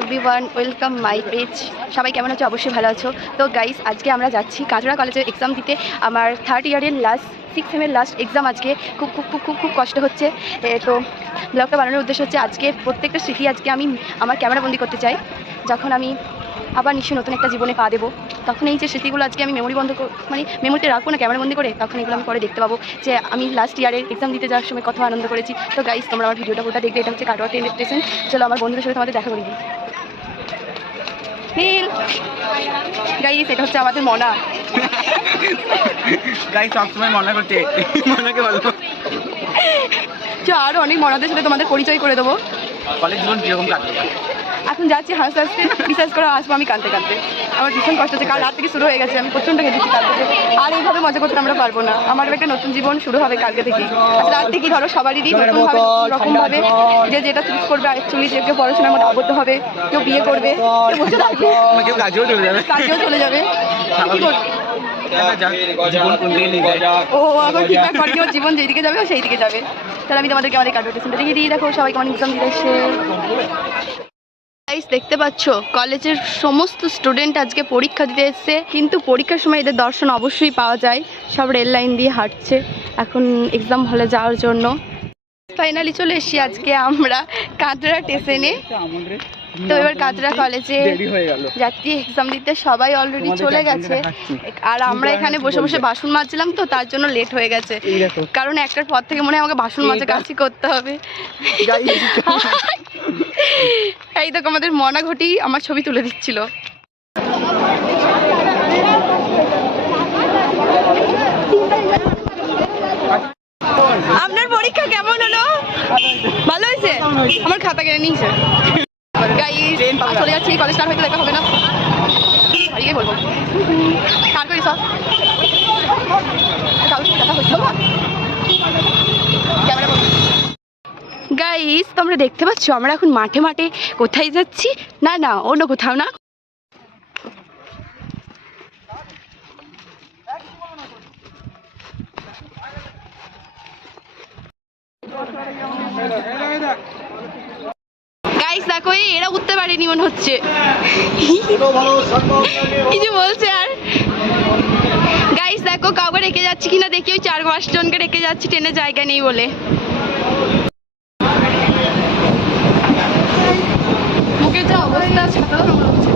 Everyone welcome my page সবাই কেমন আছো? অবশ্যই ভালো আছো। তো গাইস আজকে আমরা যাচ্ছি কাজরা কলেজের এক্সাম দিতে। আমার থার্ড ইয়ারের লাস্ট সিক্স সেমের লাস্ট এক্সাম আজকে। খুব খুব খুব খুব খুব কষ্ট হচ্ছে। তো ব্লগটা বানানোর উদ্দেশ্য হচ্ছে আজকে প্রত্যেকটা স্মৃতি আজকে আমি আমার ক্যামেরাবন্দি করতে চাই। যখন আমি আবার নিশ্চয়ই নতুন একটা জীবনে পা দেবো, তখন এই যে স্মৃতিগুলো আজকে আমি মেমোরি বন্ধ মানে মেমোরিতে রাখব না ক্যামেরা বন্দি করে, তখন এগুলো আমি পরে দেখতে পাবো যে আমি লাস্ট ইয়ারের এক্সাম দিতে যাওয়ার সময় কত আনন্দ করেছি। তো গাইস তোমরা আমার ভিডিওটা গোটা দেখবে। এটা হচ্ছে কাটোয়া ট্রেন স্টেশন চলো আমার বন্ধুদের সাথে তোমাদের দেখা করি। নীল গাইস এটা হচ্ছে আমাদের মনা। গাইস সবসময় মনা করছে মনাকে বলো। আরও আরও অনেক মনাদের সাথে তোমাদের পরিচয় করে দেবো। কলেজ জীবন কীরকম কাটলো? এখন যাচ্ছি হাসতে হাসতে বিশ্বাস করে আসব আমি কাঁদতে কাঁদতে। আমার ভীষণ কষ্ট হচ্ছে কাল রাত থেকে শুরু হয়ে গেছে আমি প্রচণ্ড কেঁদেছি কাল থেকে। আর এইভাবে মজা করতে আমরা পারব না। আমার একটা নতুন জীবন শুরু হবে কালকে থেকে। আচ্ছা রাত থেকে ধরো সবারই নতুনভাবে রকমভাবে যে যেটা চুজ করবে অ্যাকচুয়ালি যে কেউ পড়াশোনার মধ্যে আবদ্ধ হবে কেউ বিয়ে করবে কেউ বসে থাকবে কেউ কাজেও চলে যাবে। কাজেও চলে যাবে। কি করবে? জীবন কোন দিকে নিয়ে যায়। ও এখন ঠিকঠাক করে ওর জীবন যেই দিকে যাবে ও সেই দিকে যাবে। তাহলে আমি তোমাদেরকে আমাদের কার্ডোটেশনটা দেখিয়ে দিয়ে দেখো সবাই কেমন এক্সাম এসছে গাইস দেখতে পাচ্ছ? কলেজের সমস্ত স্টুডেন্ট আজকে পরীক্ষা দিতে এসছে কিন্তু পরীক্ষার সময় এদের দর্শন অবশ্যই পাওয়া যায়। সব রেল লাইন দিয়ে হাঁটছে এখন এক্সাম হলে যাওয়ার জন্য। ফাইনালি চলে এসেছি আজকে আমরা কাঁদরা স্টেশনে তো এবার কাঁদরা কলেজে যাত্রী এক্সাম দিতে সবাই অলরেডি চলে গেছে। আর আমরা এখানে বসে বসে বাসন মাজছিলাম তো তার জন্য লেট হয়ে গেছে। কারণ একটার পর থেকে মনে হয় আমাকে বাসন মাজা কাজই করতে হবে। এই দেখো আমাদের মনা ঘটি আমার ছবি তুলে দিচ্ছিল। আপনার পরীক্ষা কেমন হলো? ভালো হয়েছে? আমার খাতা কেড়ে নিয়েছে। চলে যাচ্ছি কলেজ আর হয়তো দেখা হবে না। বলব। করি সব কারোর সাথে দেখা হয়েছিল ক্যামেরা গাইস তোমরা দেখতে পাচ্ছ, আমরা এখন মাঠে মাঠে কোথায় যাচ্ছি? না না, অন্য কোথাও না। গাইস দেখো এরা উঠতে পারেনি মনে হচ্ছে। কিছু বলছে আর? গাইস দেখো, কাউকে রেখে যাচ্ছি কিনা দেখি, ওই চার পাঁচ জনকে রেখে যাচ্ছি, ট্রেনে জায়গা নেই বলে। যা অবস্থা ছাতা